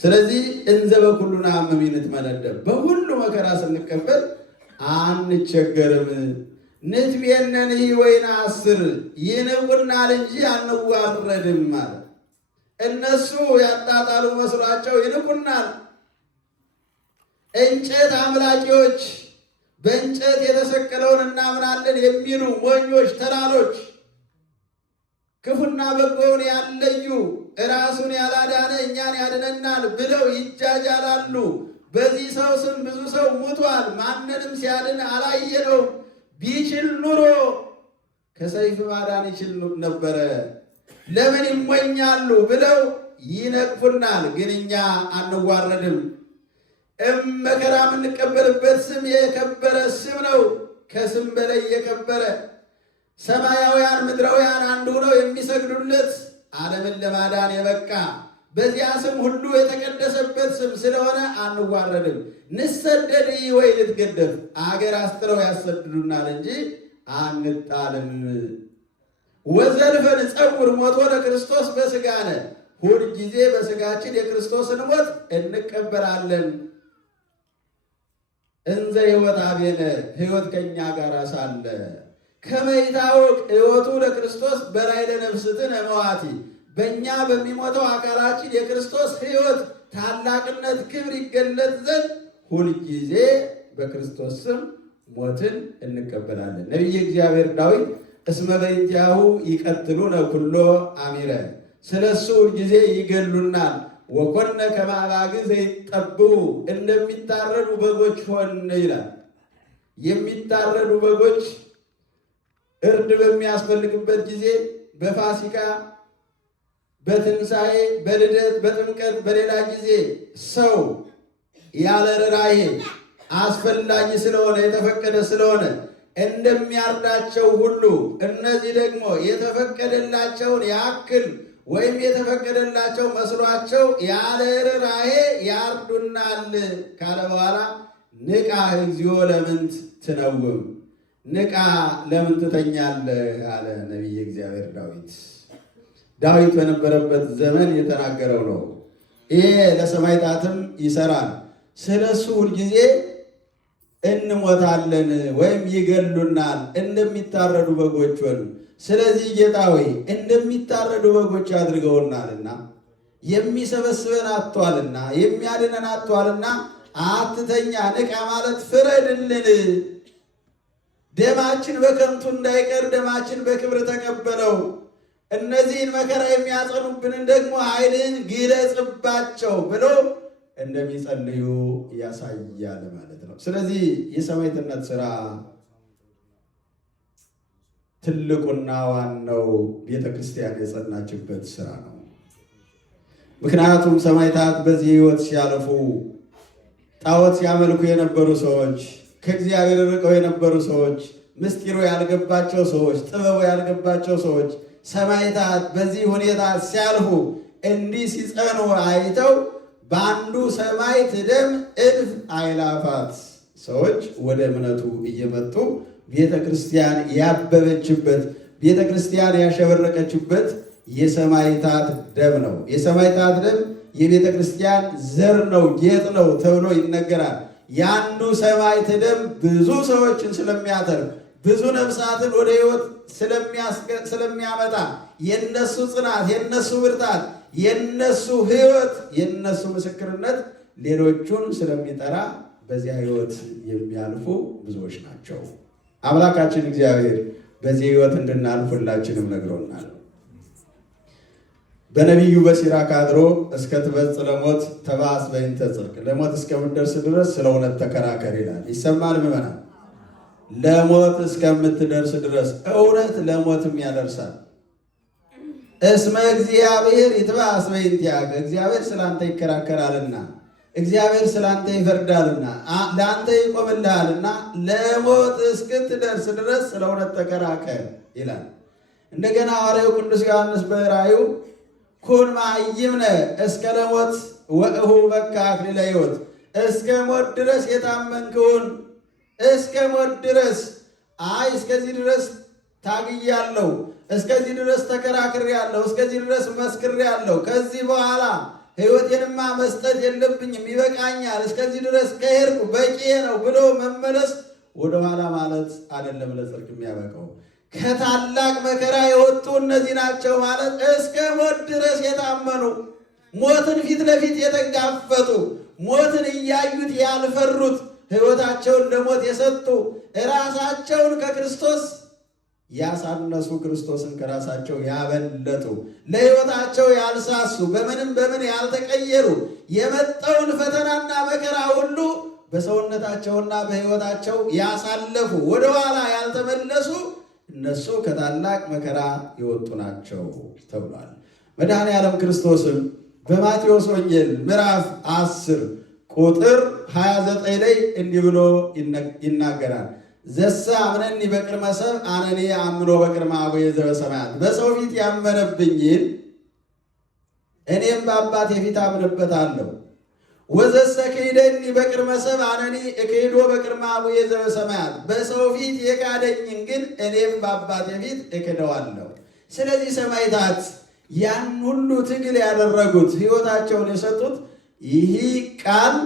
ስለዚህ እንዘ በኩሉ ነአምር ንትመነደብ፣ በሁሉ መከራ ስንቀበል አንቸገርም። ንትቤነን ወይን አስር፣ ይንቁናል እንጂ አንዋረድም ማለት። እነሱ ያጣጣሉ መስሏቸው ይንቁናል። እንጨት አምላኪዎች፣ በእንጨት የተሰቀለውን እናምናለን የሚሉ ሞኞች፣ ተላሎች፣ ክፉና በጎውን ያለዩ ራሱን ያላዳነ እኛን ያድነናል ብለው ይጃጃላሉ። በዚህ ሰው ስም ብዙ ሰው ሙቷል፣ ማንንም ሲያድን አላየነው። ቢችል ኑሮ ከሰይፍ ማዳን ይችል ነበረ፣ ለምን ይሞኛሉ ብለው ይነቅፉናል። ግን እኛ አንዋረድም። መከራ የምንቀበልበት ስም የከበረ ስም ነው፣ ከስም በላይ የከበረ። ሰማያውያን ምድራውያን አንድ ሆነው የሚሰግዱለት ዓለምን ለማዳን የበቃ በዚያ ስም ሁሉ የተቀደሰበት ስም ስለሆነ አንዋረድም። ንሰደድ ወይ ልትገደፍ፣ አገር አስጥረው ያሰድዱናል እንጂ አንጣልም። ወዘልፈን ጸውር ሞቶ ለክርስቶስ በሥጋነ፣ ሁል ጊዜ በሥጋችን የክርስቶስን ሞት እንቀበላለን። እንዘ ሕይወት አቤነ፣ ሕይወት ከእኛ ጋር ሳለ ከመ ይታወቅ ሕይወቱ ለክርስቶስ በላይ ለነፍስትነ መዋቲ፣ በእኛ በሚሞተው አካላችን የክርስቶስ ሕይወት ታላቅነት ክብር ይገለጥ ዘንድ ሁልጊዜ በክርስቶስ ስም ሞትን እንቀበላለን። ነቢየ እግዚአብሔር ዳዊት እስመ በእንቲአሁ ይቀትሉነ ኩሎ አሚረ፣ ስለ እሱ ሁልጊዜ ይገሉናል። ወኮነ ከመ አባግዕ ዘይጠብሑ፣ እንደሚታረዱ በጎች ሆን ይላል። የሚታረዱ በጎች እርድ በሚያስፈልግበት ጊዜ በፋሲካ፣ በትንሣኤ፣ በልደት፣ በጥምቀት፣ በሌላ ጊዜ ሰው ያለ ርኅራኄ አስፈላጊ ስለሆነ የተፈቀደ ስለሆነ እንደሚያርዳቸው ሁሉ እነዚህ ደግሞ የተፈቀደላቸውን ያክል ወይም የተፈቀደላቸው መስሏቸው ያለ ርኅራኄ ያርዱናል ካለ በኋላ ንቃ እግዚኦ ለምንት ትነውም፣ ንቃ ለምን ትተኛለህ አለ ነቢየ እግዚአብሔር ዳዊት። ዳዊት በነበረበት ዘመን የተናገረው ነው። ይሄ ለሰማዕታትም ይሰራል። ስለ እሱ ሁልጊዜ እንሞታለን ወይም ይገሉናል እንደሚታረዱ በጎች ሆን። ስለዚህ ጌታ ሆይ እንደሚታረዱ በጎች አድርገውናልና የሚሰበስበን አጥቷልና የሚያድነን አጥቷልና አትተኛ፣ ንቃ ማለት ፍረድልን። ደማችን በከንቱ እንዳይቀር ደማችን በክብር ተቀበለው። እነዚህን መከራ የሚያጸኑብንን ደግሞ ኃይልን ግለጽባቸው ብሎ እንደሚጸልዩ ያሳያል ማለት ነው። ስለዚህ የሰማዕትነት ሥራ ትልቁና ዋናው ቤተ ክርስቲያን የጸናችበት ሥራ ነው። ምክንያቱም ሰማዕታት በዚህ ሕይወት ሲያልፉ ጣዖት ሲያመልኩ የነበሩ ሰዎች፣ ከእግዚአብሔር ርቀው የነበሩ ሰዎች፣ ምስጢሩ ያልገባቸው ሰዎች፣ ጥበቡ ያልገባቸው ሰዎች ሰማዕታት በዚህ ሁኔታ ሲያልፉ እንዲህ ሲጸኑ አይተው በአንዱ ሰማዕት ደም እልፍ አእላፋት ሰዎች ወደ እምነቱ እየመጡ ቤተ ክርስቲያን ያበበችበት፣ ቤተ ክርስቲያን ያሸበረቀችበት የሰማዕታት ደም ነው። የሰማዕታት ደም የቤተ ክርስቲያን ዘር ነው፣ ጌጥ ነው ተብሎ ይነገራል። የአንዱ ሰማዕት ደም ብዙ ሰዎችን ስለሚያተርፍ፣ ብዙ ነፍሳትን ወደ ሕይወት ስለሚያመጣ የነሱ ጽናት፣ የነሱ ብርታት፣ የነሱ ሕይወት፣ የነሱ ምስክርነት ሌሎቹን ስለሚጠራ በዚያ ሕይወት የሚያልፉ ብዙዎች ናቸው። አምላካችን እግዚአብሔር በዚህ ሕይወት እንድናልፍ ሁላችንም ነግሮናል። በነቢዩ በሲራክ አድሮ እስከ ትበጽሕ ለሞት ተባአስ በእንተ ጽድቅ፣ ለሞት እስከምትደርስ ድረስ ስለ እውነት ተከራከር ይላል። ይሰማል ምዕመናን? ለሞት እስከምትደርስ ድረስ እውነት ለሞትም ያደርሳል። እስመ እግዚአብሔር ይትባአስ በእንቲአከ፣ እግዚአብሔር ስላንተ ይከራከራልና፣ እግዚአብሔር ስላንተ ይፈርዳልና፣ ለአንተ ይቆምልሃልና ለሞት እስክትደርስ ድረስ ስለ እውነት ተከራከር ይላል። እንደገና ሐዋርያው ቅዱስ ዮሐንስ በራእዩ ኩን መሃይምነ እስከ ለሞት ወእሁ በከ አክሊለ ሕይወት፣ እስከ ሞት ድረስ የታመንክውን እስከ ሞት ድረስ እስከዚህ ድረስ ታግያለሁ፣ እስከዚህ ድረስ ተከራክሬያለሁ፣ እስከዚህ ድረስ መስክሬያለሁ፣ ከዚህ በኋላ ሕይወቴንማ መስጠት የለብኝም ይበቃኛል፣ እስከዚህ ድረስ ከሄድኩ በቂዬ ነው ብሎ መመለስ ወደኋላ ማለት አይደለም ለጽድቅ የሚያበቃው። ከታላቅ መከራ የወጡ እነዚህ ናቸው ማለት እስከ ሞት ድረስ የታመኑ፣ ሞትን ፊት ለፊት የተጋፈጡ፣ ሞትን እያዩት ያልፈሩት፣ ሕይወታቸውን ለሞት የሰጡ፣ ራሳቸውን ከክርስቶስ ያሳነሱ፣ ክርስቶስን ከራሳቸው ያበለጡ፣ ለሕይወታቸው ያልሳሱ፣ በምንም በምን ያልተቀየሩ፣ የመጣውን ፈተናና መከራ ሁሉ በሰውነታቸውና በሕይወታቸው ያሳለፉ፣ ወደኋላ ያልተመለሱ እነሱ ከታላቅ መከራ የወጡ ናቸው ተብሏል። መድኃኔ ዓለም ክርስቶስም በማቴዎስ ወንጌል ምዕራፍ 10 ቁጥር 29 ላይ እንዲህ ብሎ ይናገራል። ዘሳ አምነኒ በቅድመ ሰብእ አነኒ አምኖ በቅድመ አቡየ ዘበሰማያት። በሰው ፊት ያመነብኝን እኔም በአባቴ ፊት አምንበታለሁ። ወዘሰ ክህደኒ በቅድመ ሰብእ አነኒ እክህዶ በቅድመ አቡየ ዘበሰማያት። በሰው ፊት የካደኝን ግን እኔም በአባቴ ፊት እክደዋለሁ። ስለዚህ ሰማዕታት ያን ሁሉ ትግል ያደረጉት ሕይወታቸውን የሰጡት ይህ ቃል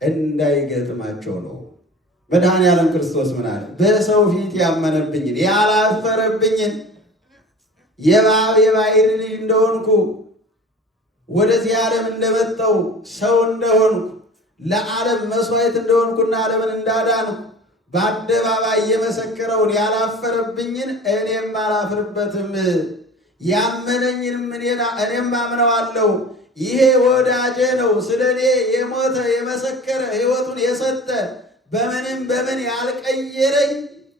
እንዳይገጥማቸው ነው። መድኃኔ ዓለም ክርስቶስ ምን አለ? በሰው ፊት ያመነብኝን ያላፈረብኝን የባብ የባሕርይ ልጅ እንደሆንኩ ወደዚህ ዓለም እንደመጣው ሰው እንደሆንኩ ለዓለም መሥዋዕት እንደሆንኩና ዓለምን እንዳዳንኩ በአደባባይ የመሰከረውን ያላፈረብኝን እኔም አላፍርበትም። ያመነኝንም እኔም አምነዋለሁ። ይሄ ወዳጄ ነው፣ ስለ እኔ የሞተ የመሰከረ ሕይወቱን የሰጠ በምንም በምን ያልቀየረኝ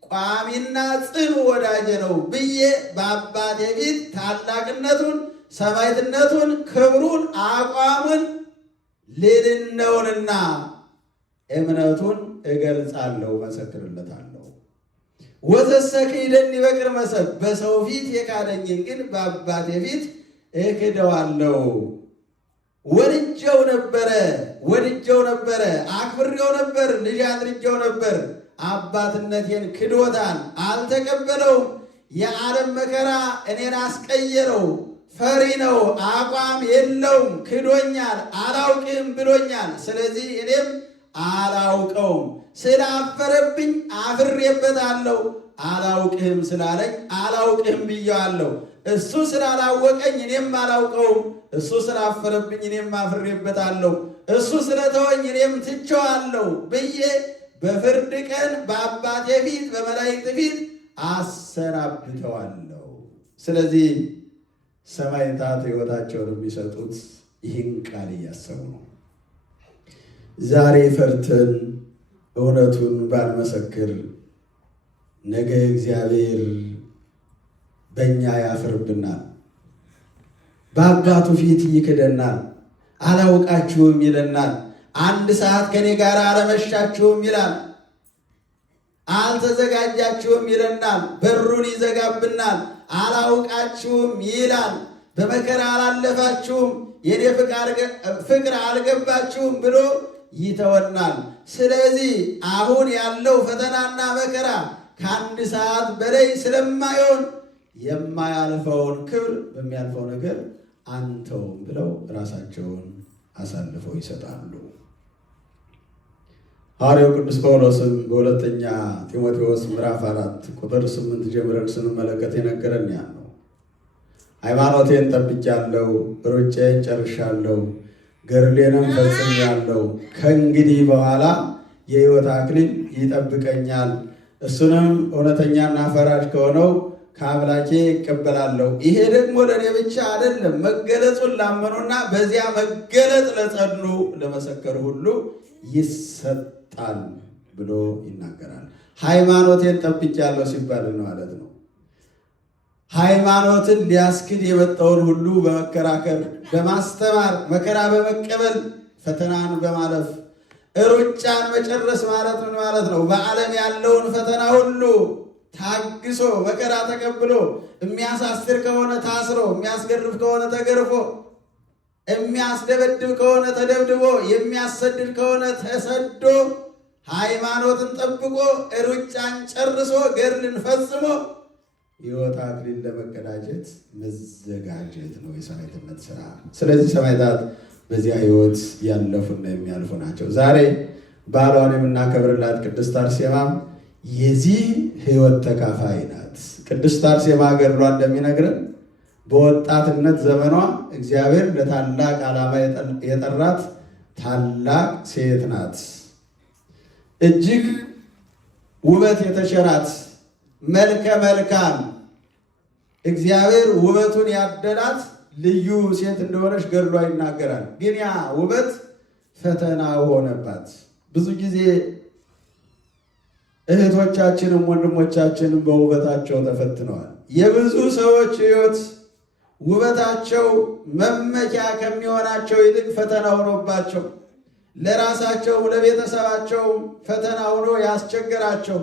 ቋሚና ጽኑ ወዳጄ ነው ብዬ በአባቴ ፊት ታላቅነቱን፣ ሰማዕትነቱን፣ ክብሩን፣ አቋሙን፣ ልዕልናውንና እምነቱን እገልጻለሁ፣ መሰክርለታለሁ። ወዘሰ ክህደኒ በቅድመ ሰብእ። በሰው ፊት የካደኝን ግን በአባቴ ፊት እክደዋለሁ። ወድጄው ነበረ፣ አክብሬው ነበር፣ ልጅ አድርጌው ነበር። አባትነቴን ክዶታል፣ አልተቀበለውም። የዓለም መከራ እኔን አስቀየረው። ፈሪ ነው፣ አቋም የለውም፣ ክዶኛል፣ አላውቅህም ብሎኛል። ስለዚህ እኔም አላውቀውም። ስላፈረብኝ አፍሬበታለሁ። አላውቅህም ስላለኝ አላውቅህም ብዬዋለሁ። እሱ ስላላወቀኝ እኔም አላውቀውም። እሱ ስላፈረብኝ እኔም አፍሬበታለሁ። እሱ ስለተወኝ እኔም ትቼዋለሁ ብዬ በፍርድ ቀን በአባቴ ፊት በመላእክት ፊት አሰናብተዋለሁ። ስለዚህ ሰማዕታት ሕይወታቸውን የሚሰጡት ይህን ቃል እያሰቡ ነው። ዛሬ ፈርተን እውነቱን ባንመሰክር ነገ እግዚአብሔር በእኛ ያፍርብናል፣ በአባቱ ፊት ይክደናል፣ አላውቃችሁም ይለናል። አንድ ሰዓት ከኔ ጋር አለመሻችሁም ይላል፣ አልተዘጋጃችሁም ይለናል፣ በሩን ይዘጋብናል፣ አላውቃችሁም ይላል፣ በመከራ አላለፋችሁም፣ የኔ ፍቅር አልገባችሁም ብሎ ይተወናል። ስለዚህ አሁን ያለው ፈተናና መከራ ከአንድ ሰዓት በላይ ስለማይሆን የማያልፈውን ክብር በሚያልፈው ነገር አንተውም ብለው ራሳቸውን አሳልፈው ይሰጣሉ። ሐዋርያው ቅዱስ ጳውሎስም በሁለተኛ ጢሞቴዎስ ምዕራፍ 4 ቁጥር 8 ጀምረን ስንመለከት የነገረን ያ ነው። ሃይማኖቴን ጠብቄአለሁ፣ ሩጫዬን ጨርሻለሁ፣ ገድሌንም ፈጽሜአለሁ። ከእንግዲህ በኋላ የሕይወት አክሊል ይጠብቀኛል፣ እሱንም እውነተኛና ፈራጅ ከሆነው ከአምላኬ ይቀበላለሁ። ይሄ ደግሞ ለእኔ ብቻ አይደለም፣ መገለጹን ላመኑና በዚያ መገለጥ ለጸኑ ለመሰከሩ ሁሉ ይሰጣል ብሎ ይናገራል። ሃይማኖቴን ጠብቄአለሁ ሲባል ማለት ነው። ሃይማኖትን ሊያስክድ የመጣውን ሁሉ በመከራከር በማስተማር መከራ በመቀበል ፈተናን በማለፍ ሩጫን መጨረስ ማለት ምን ማለት ነው? በዓለም ያለውን ፈተና ሁሉ ታግሶ መከራ ተቀብሎ የሚያሳስር ከሆነ ታስሮ የሚያስገርፍ ከሆነ ተገርፎ የሚያስደበድብ ከሆነ ተደብድቦ፣ የሚያሰድድ ከሆነ ተሰዶ፣ ሃይማኖትን ጠብቆ ሩጫን ጨርሶ ገድልን ፈጽሞ ሕይወት አክሊል ለመቀዳጀት መዘጋጀት ነው የሰማዕትነት ስራ። ስለዚህ ሰማዕታት በዚያ ሕይወት ያለፉና የሚያልፉ ናቸው። ዛሬ በዓሏን የምናከብርላት ቅድስት አርሴማም የዚህ ሕይወት ተካፋይ ናት። ቅድስት አርሴማ ገድሏ እንደሚነግረን በወጣትነት ዘመኗ እግዚአብሔር ለታላቅ ዓላማ የጠራት ታላቅ ሴት ናት። እጅግ ውበት የተሸራት መልከ መልካም እግዚአብሔር ውበቱን ያደላት ልዩ ሴት እንደሆነች ገድሏ ይናገራል። ግን ያ ውበት ፈተና ሆነባት። ብዙ ጊዜ እህቶቻችንም ወንድሞቻችንም በውበታቸው ተፈትነዋል። የብዙ ሰዎች ሕይወት ውበታቸው መመኪያ ከሚሆናቸው ይልቅ ፈተና ሆኖባቸው ለራሳቸው ለቤተሰባቸው ፈተና ሆኖ ያስቸገራቸው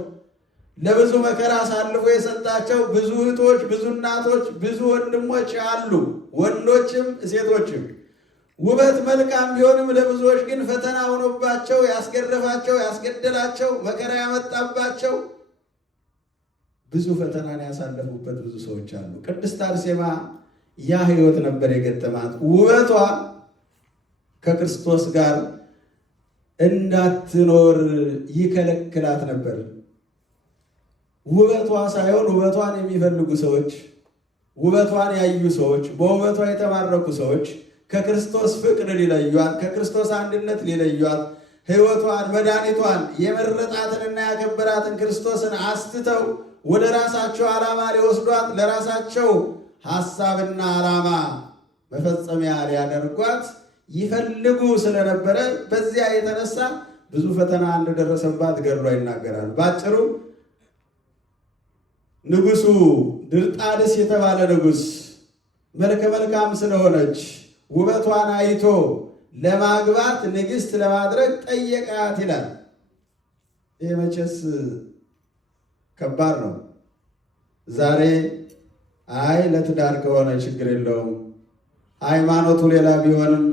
ለብዙ መከራ አሳልፎ የሰጣቸው ብዙ እህቶች፣ ብዙ እናቶች፣ ብዙ ወንድሞች አሉ፣ ወንዶችም ሴቶችም። ውበት መልካም ቢሆንም ለብዙዎች ግን ፈተና ሆኖባቸው ያስገረፋቸው፣ ያስገደላቸው፣ መከራ ያመጣባቸው ብዙ ፈተናን ያሳለፉበት ብዙ ሰዎች አሉ። ቅድስት አርሴማ ያ ሕይወት ነበር የገጠማት። ውበቷ ከክርስቶስ ጋር እንዳትኖር ይከለክላት ነበር። ውበቷ ሳይሆን ውበቷን የሚፈልጉ ሰዎች፣ ውበቷን ያዩ ሰዎች፣ በውበቷ የተማረኩ ሰዎች ከክርስቶስ ፍቅር ሊለዩት፣ ከክርስቶስ አንድነት ሊለዩት፣ ሕይወቷን መድኃኒቷን የመረጣትንና ያከበራትን ክርስቶስን አስትተው ወደ ራሳቸው ዓላማ ሊወስዷት፣ ለራሳቸው ሐሳብና ዓላማ መፈጸሚያ ሊያደርጓት ይፈልጉ ስለነበረ በዚያ የተነሳ ብዙ ፈተና እንደደረሰባት ገድሏ ይናገራል። ባጭሩ ንጉሡ ድርጣድስ የተባለ ንጉሥ መልከ መልካም ስለሆነች ውበቷን አይቶ ለማግባት ንግሥት ለማድረግ ጠየቃት ይላል። ይህ መቼስ ከባድ ነው። ዛሬ አይ ለትዳር ከሆነ ችግር የለውም፣ ሃይማኖቱ ሌላ ቢሆንም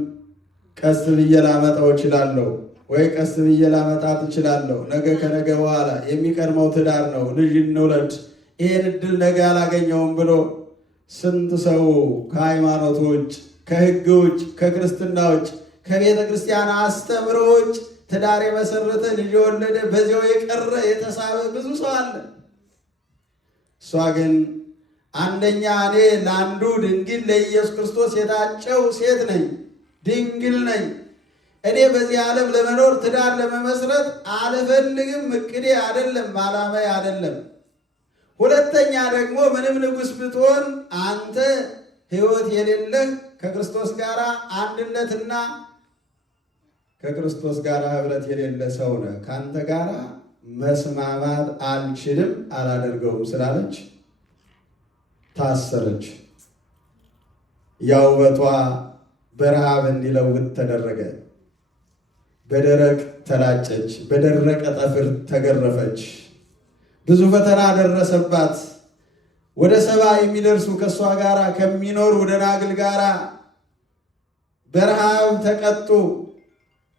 ቀስ ብዬ ላመጣው እችላለሁ፣ ወይ ቀስ ብዬ ላመጣት እችላለሁ፣ ነገ ከነገ በኋላ የሚቀድመው ትዳር ነው፣ ልጅ እንውለድ፣ ይህን እድል ነገ አላገኘውም ብሎ ስንት ሰው ከሃይማኖቱ ውጭ፣ ከሕግ ውጭ፣ ከክርስትና ውጭ፣ ከቤተ ክርስቲያን አስተምሮ ውጭ ትዳር የመሰረተ ልጅ የወለደ በዚያው የቀረ የተሳበ ብዙ ሰው አለ። እሷ ግን አንደኛ እኔ ለአንዱ ድንግል ለኢየሱስ ክርስቶስ የታጨው ሴት ነኝ፣ ድንግል ነኝ። እኔ በዚህ ዓለም ለመኖር ትዳር ለመመስረት አልፈልግም፣ እቅዴ አይደለም፣ ዓላማዬ አይደለም። ሁለተኛ ደግሞ ምንም ንጉሥ ብትሆን አንተ ሕይወት የሌለህ ከክርስቶስ ጋር አንድነትና ከክርስቶስ ጋር ኅብረት የሌለ ሰው ነህ፣ ከአንተ ጋር መስማማት አልችልም፣ አላደርገውም ስላለች ታሰረች። ያ ውበቷ በረሃብ እንዲለውጥ ተደረገ። በደረቅ ተላጨች፣ በደረቀ ጠፍር ተገረፈች። ብዙ ፈተና ደረሰባት። ወደ 70 የሚደርሱ ከእሷ ጋር ከሚኖሩ ደናግል ጋር በረሃብ ተቀጡ።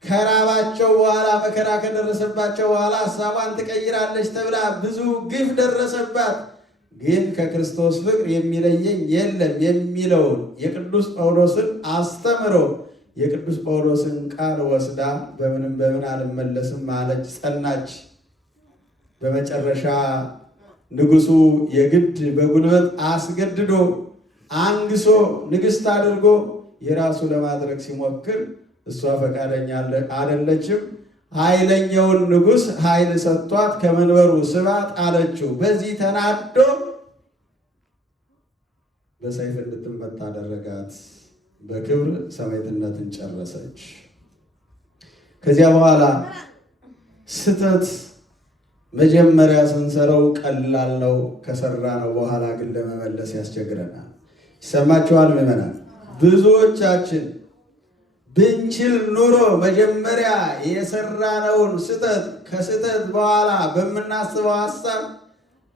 ከራባቸው በኋላ መከራ ከደረሰባቸው በኋላ ሐሳቧን ትቀይራለች ተብላ ብዙ ግፍ ደረሰባት። ግን ከክርስቶስ ፍቅር የሚለየኝ የለም የሚለውን የቅዱስ ጳውሎስን አስተምሮ የቅዱስ ጳውሎስን ቃል ወስዳ በምንም በምን አልመለስም አለች፣ ጸናች። በመጨረሻ ንጉሡ የግድ በጉልበት አስገድዶ አንግሶ ንግሥት አድርጎ የራሱ ለማድረግ ሲሞክር እሷ ፈቃደኛ አይደለችም። ኃይለኛውን ንጉሥ ኃይል ሰጥቷት ከመንበሩ ስባ ጣለችው። በዚህ ተናዶ በሰይፍ እንድትመታ አደረጋት። በክብር ሰማዕትነትን ጨረሰች። ከዚያ በኋላ ስህተት መጀመሪያ ስንሰራው ቀላል ነው፣ ከሰራ ነው በኋላ ግን ለመመለስ ያስቸግረናል። ይሰማችኋል ምዕመናን? ብዙዎቻችን ብንችል ኑሮ መጀመሪያ የሰራነውን ስህተት ከስህተት በኋላ በምናስበው ሐሳብ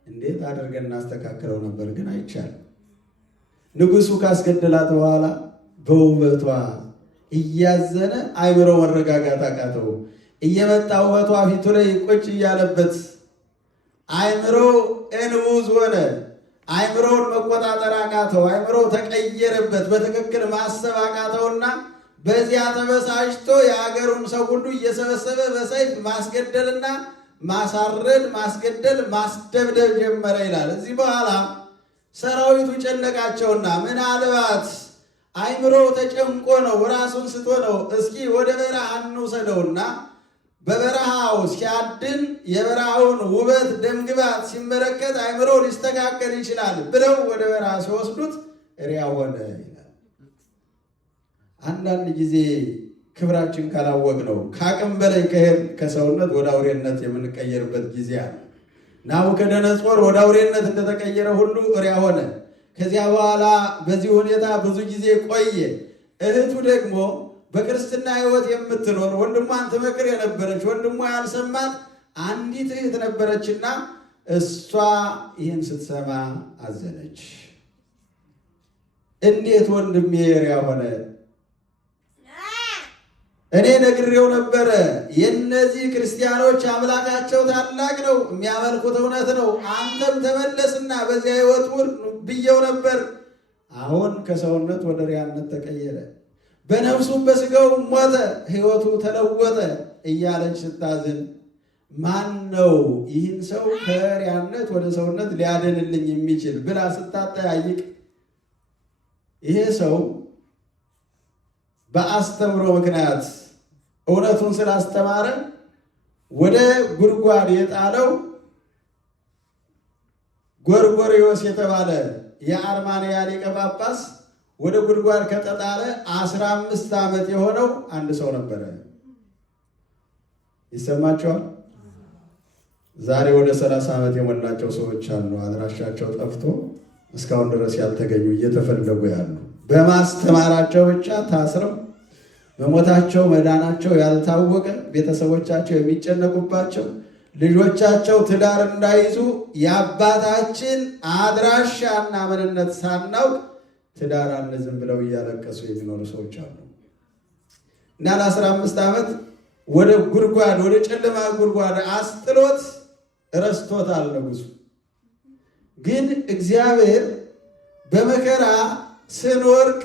እንዴት አድርገን እናስተካክለው ነበር፣ ግን አይቻልም። ንጉሡ ካስገደላት በኋላ በውበቷ እያዘነ አይምሮ መረጋጋት አቃተው። እየመጣ ውበቷ ፊቱ ላይ ቁጭ እያለበት አይምሮ እንቡዝ ሆነ። አይምሮውን መቆጣጠር አቃተው። አይምሮ ተቀየረበት። በትክክል ማሰብ አቃተውና በዚያ ተበሳጭቶ የአገሩን ሰው ሁሉ እየሰበሰበ በሰይፍ ማስገደልና ማሳረድ፣ ማስገደል፣ ማስደብደብ ጀመረ ይላል። እዚህ በኋላ ሰራዊቱ ጨነቃቸውና ምናልባት አይምሮ ተጨንቆ ነው፣ ራሱን ስቶ ነው፣ እስኪ ወደ በረሃ እንውሰደውና በበረሃው ሲያድን የበረሃውን ውበት ደምግባት ሲመለከት አይምሮ ሊስተካከል ይችላል ብለው ወደ በረሃ ሲወስዱት እሪያ ሆነ ይላል። አንዳንድ ጊዜ ክብራችን ካላወቅ ነው ከአቅም በላይ ከሄድ ከሰውነት ወደ አውሬነት የምንቀየርበት ጊዜ አለ። ናቡከደነጾር ወደ አውሬነት እንደተቀየረ ሁሉ እሪያ ሆነ። ከዚያ በኋላ በዚህ ሁኔታ ብዙ ጊዜ ቆየ። እህቱ ደግሞ በክርስትና ሕይወት የምትኖር ወንድሟን ትመክር የነበረች ወንድሟ ያልሰማት አንዲት እህት ነበረችና እሷ ይህን ስትሰማ አዘነች። እንዴት ወንድሜ እሪያ ሆነ? እኔ ነግሬው ነበረ። የእነዚህ ክርስቲያኖች አምላካቸው ታላቅ ነው፣ የሚያመልኩት እውነት ነው። አንተም ተመለስና በዚያ ሕይወት ውል ብየው ነበር። አሁን ከሰውነት ወደ እሪያነት ተቀየረ፣ በነፍሱም በሥጋው ሞተ፣ ሕይወቱ ተለወጠ እያለች ስታዝን ማን ነው ይህን ሰው ከእሪያነት ወደ ሰውነት ሊያድንልኝ የሚችል ብላ ስታጠያይቅ ይሄ ሰው በአስተምሮ ምክንያት እውነቱን ስላስተማረ ወደ ጉድጓድ የጣለው ጎርጎርዮስ የተባለ የአርማንያ ሊቀ ጳጳስ ወደ ጉድጓድ ከተጣለ 15 ዓመት የሆነው አንድ ሰው ነበረ። ይሰማቸዋል። ዛሬ ወደ 30 ዓመት የሞላቸው ሰዎች አሉ። አድራሻቸው ጠፍቶ እስካሁን ድረስ ያልተገኙ እየተፈለጉ ያሉ በማስተማራቸው ብቻ ታስረው በሞታቸው መዳናቸው ያልታወቀ ቤተሰቦቻቸው የሚጨነቁባቸው ልጆቻቸው ትዳር እንዳይዙ የአባታችን አድራሻና ምንነት ሳናውቅ ትዳር አንዝም ብለው እያለቀሱ የሚኖሩ ሰዎች አሉ። እና ለ15 ዓመት ወደ ጉድጓድ ወደ ጨለማ ጉድጓድ አስጥሎት ረስቶታል ንጉሡ። ግን እግዚአብሔር በመከራ ስንወርቅ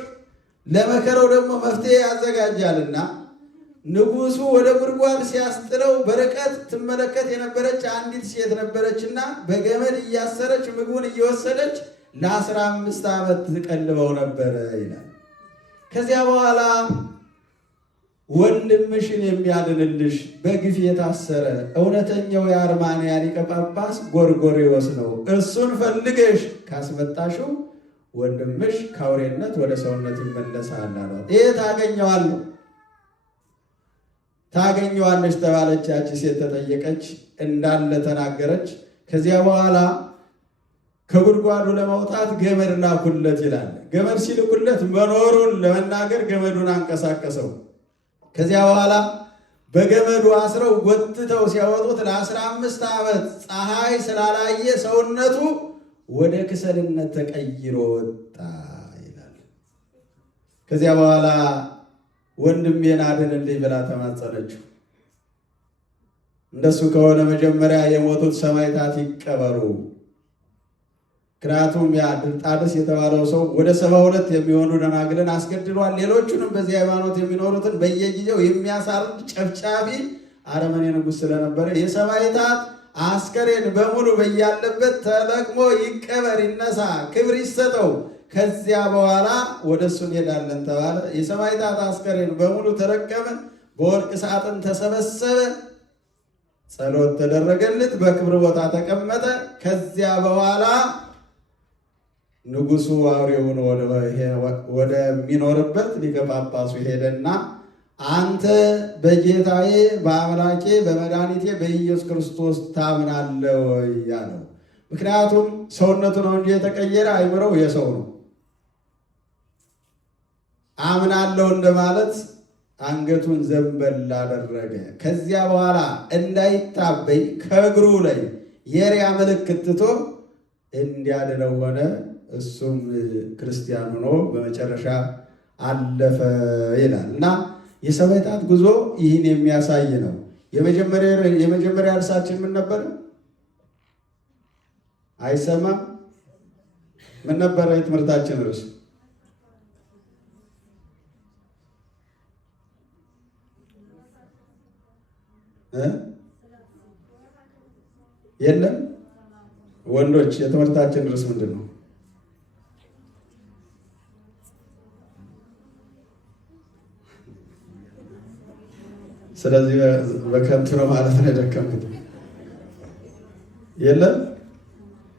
ለመከራው ደግሞ መፍትሄ ያዘጋጃልና ንጉሡ ወደ ጉድጓድ ሲያስጥለው በርቀት ትመለከት የነበረች አንዲት ሴት ነበረችና በገመድ እያሰረች ምግቡን እየወሰደች ለ15 ዓመት ትቀልበው ነበረ ይላል። ከዚያ በኋላ ወንድምሽን የሚያድንልሽ በግፍ የታሰረ እውነተኛው የአርማንያ ሊቀ ጳጳስ ጎርጎርዮስ ነው። እሱን ፈልገሽ ካስመጣሽው ወንድምሽ ከአውሬነት ወደ ሰውነት ይመለሳል አሏት። ይህ ታገኘዋለች ተባለች። ያቺ ሴት ተጠየቀች፣ እንዳለ ተናገረች። ከዚያ በኋላ ከጉድጓዱ ለመውጣት ገመድ ላኩለት ይላል። ገመድ ሲልኩለት መኖሩን ለመናገር ገመዱን አንቀሳቀሰው። ከዚያ በኋላ በገመዱ አስረው ጎትተው ሲያወጡት ለ15 ዓመት ፀሐይ ስላላየ ሰውነቱ ወደ ክሰልነት ተቀይሮ ወጣ ይላል። ከዚያ በኋላ ወንድሜን አድንልኝ ብላ ተማጸነችው። እንደሱ ከሆነ መጀመሪያ የሞቱት ሰማዕታት ይቀበሩ። ምክንያቱም ያ ድርጣድስ የተባለው ሰው ወደ 72 የሚሆኑ ደናግልን አስገድሏል። ሌሎቹንም በዚህ ሃይማኖት የሚኖሩትን በየጊዜው የሚያሳርድ ጨፍጫፊ አረመኔ ንጉሥ ስለነበረ የሰማዕታት አስከሬን በሙሉ በያለበት ተለቅሞ ይቀበር፣ ይነሳ፣ ክብር ይሰጠው። ከዚያ በኋላ ወደ እሱ እንሄዳለን ተባለ። የሰማዕታት አስከሬን በሙሉ ተረቀመ፣ በወርቅ ሳጥን ተሰበሰበ፣ ጸሎት ተደረገለት፣ በክብር ቦታ ተቀመጠ። ከዚያ በኋላ ንጉሡ አውሬውን ወደሚኖርበት ሊቀ ጳጳሱ ሄደና አንተ በጌታዬ በአምላኬ በመድኃኒቴ በኢየሱስ ክርስቶስ ታምናለህ ወይ ያለው። ምክንያቱም ሰውነቱ ነው እንጂ የተቀየረ አይምረው የሰው ነው። አምናለሁ እንደማለት አንገቱን ዘንበል አደረገ። ከዚያ በኋላ እንዳይታበይ ከእግሩ ላይ የሪያ ምልክት ትቶ እንዲያድነው ሆነ። እሱም ክርስቲያን ሆኖ በመጨረሻ አለፈ ይላል እና የሰማዕታት ጉዞ ይህን የሚያሳይ ነው። የመጀመሪያ እርሳችን ምን ነበር? አይሰማም? ምን ነበረ የትምህርታችን ርዕስ? የለም ወንዶች የትምህርታችን ርዕስ ምንድን ነው? ስለዚህ በከንቱ ነው ማለት ነው የደከምኩት። የለም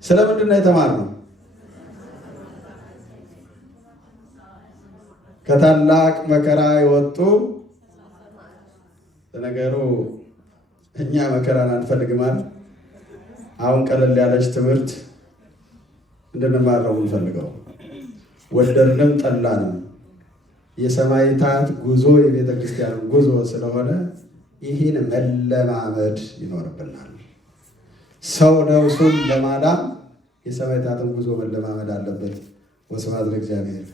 ስለምንድን ነው የተማርነው? ከታላቅ መከራ የወጡ ለነገሩ እኛ መከራን አንፈልግም አይደል? አሁን ቀለል ያለች ትምህርት እንድንማር ነው የምንፈልገው። ወደድንም ጠላንም የሰማዕታት ጉዞ የቤተ ክርስቲያን ጉዞ ስለሆነ ይህን መለማመድ ይኖርብናል። ሰው ነፍሱን ለማዳን የሰማዕታትን ጉዞ መለማመድ አለበት። ወስብሐት ለእግዚአብሔር።